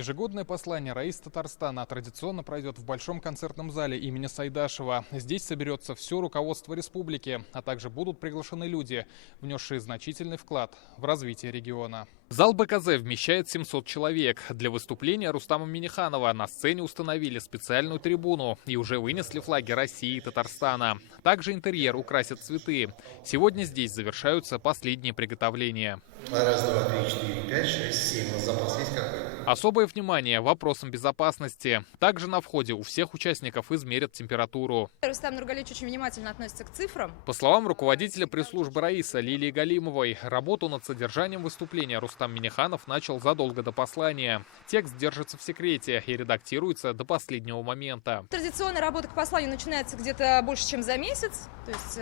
Ежегодное послание Раисы Татарстана традиционно пройдет в Большом концертном зале имени Сайдашева. Здесь соберется все руководство республики, а также будут приглашены люди, внесшие значительный вклад в развитие региона. Зал БКЗ вмещает 700 человек. Для выступления Рустама Минниханова на сцене установили специальную трибуну и уже вынесли флаги России и Татарстана. Также интерьер украсят цветы. Сегодня здесь завершаются последние приготовления. Раз, два, три, четыре, пять, шесть, семь. Запас есть какой-то? Особое внимание вопросам безопасности. Также на входе у всех участников измерят температуру. Рустам Нургалевич очень внимательно относится к цифрам. По словам руководителя пресс-службы Раисы Лилии Галимовой, работу над содержанием выступления Рустам Минниханов начал задолго до послания. Текст держится в секрете и редактируется до последнего момента. Традиционная работа к посланию начинается где-то больше, чем за месяц. То есть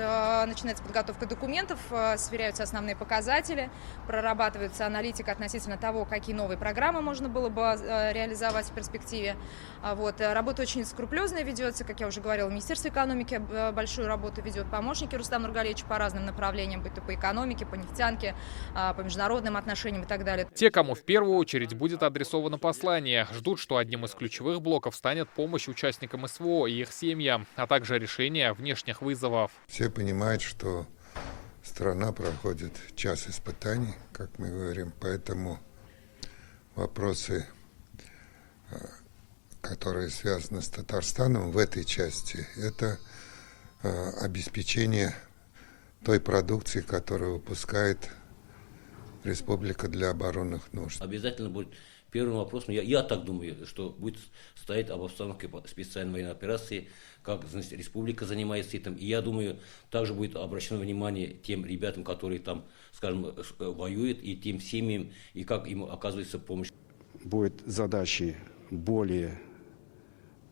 начинается подготовка документов, сверяются основные показатели, прорабатывается аналитика относительно того, какие новые программы можно было бы реализовать в перспективе. Работа очень скрупулезная ведется, как я уже говорила, Министерство экономики большую работу ведет, помощники Рустама Нургалевича по разным направлениям, будь то по экономике, по нефтянке, по международным отношениям и так далее. Те, кому в первую очередь будет адресовано послание, ждут, что одним из ключевых блоков станет помощь участникам СВО и их семьям, а также решение внешних вызовов. Все понимают, что страна проходит час испытаний, как мы говорим, поэтому вопросы, которые связаны с Татарстаном в этой части, это обеспечение той продукции, которую выпускает Республика для оборонных нужд. Обязательно будет первым вопросом, я так думаю, что будет стоять об обстановке специальной военной операции, как республика занимается этим. И я думаю, также будет обращено внимание тем ребятам, которые там, скажем, воюют, и тем семьям, и как им оказывается помощь. Будет задачей более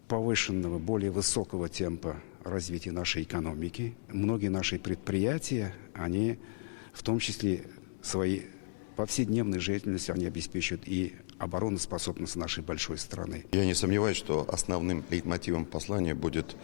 повышенного, более высокого темпа развития нашей экономики. Многие наши предприятия, они в том числе своей повседневной жизненностью, они обеспечивают и обороноспособность нашей большой страны. Я не сомневаюсь, что основным лейтмотивом послания будет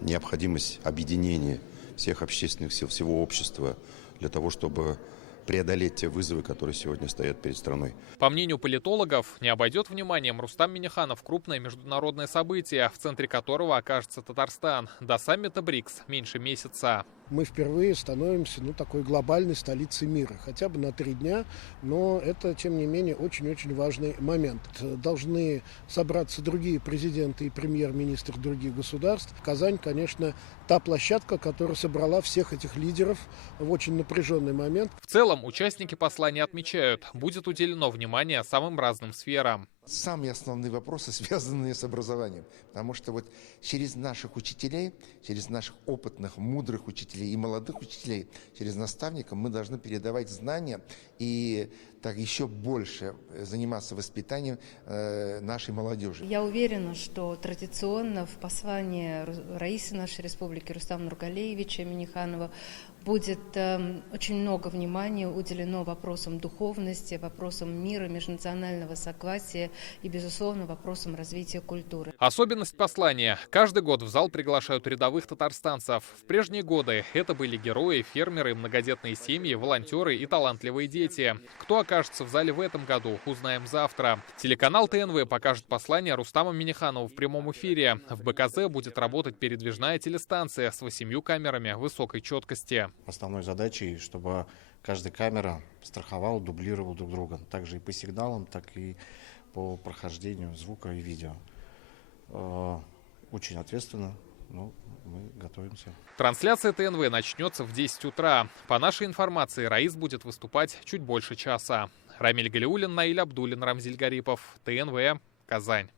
необходимость объединения всех общественных сил, всего общества для того, чтобы преодолеть те вызовы, которые сегодня стоят перед страной. По мнению политологов, не обойдет вниманием Рустам Минниханов крупное международное событие, в центре которого окажется Татарстан. До саммита БРИКС меньше месяца. Мы впервые становимся такой глобальной столицей мира, хотя бы на 3 дня, но это, тем не менее, очень-очень важный момент. Должны собраться другие президенты и премьер-министры других государств. Казань, конечно, та площадка, которая собрала всех этих лидеров в очень напряженный момент. В целом, участники послания отмечают, будет уделено внимание самым разным сферам. Самые основные вопросы, связанные с образованием. Потому что вот через наших учителей, через наших опытных, мудрых учителей и молодых учителей, через наставников мы должны передавать знания и так еще больше заниматься воспитанием нашей молодежи. Я уверена, что традиционно в послании Раисы нашей республики Рустама Нургалевича Минниханова будет очень много внимания уделено вопросам духовности, вопросам мира, межнационального согласия и, безусловно, вопросам развития культуры. Особенность послания. Каждый год в зал приглашают рядовых татарстанцев. В прежние годы это были герои, фермеры, многодетные семьи, волонтеры и талантливые дети. Кто окажется в зале в этом году, узнаем завтра. Телеканал ТНВ покажет послание Рустама Минниханова в прямом эфире. В БКЗ будет работать передвижная телестанция с 8 камерами высокой четкости. Основной задачей, чтобы каждая камера страховала, дублировала друг друга. Также и по сигналам, так и по прохождению звука и видео. Очень ответственно, но мы готовимся. Трансляция ТНВ начнется в 10 утра. По нашей информации, Раис будет выступать чуть больше часа. Рамиль Галиуллин, Наиль Абдуллин, Рамзиль Гарипов, ТНВ, Казань.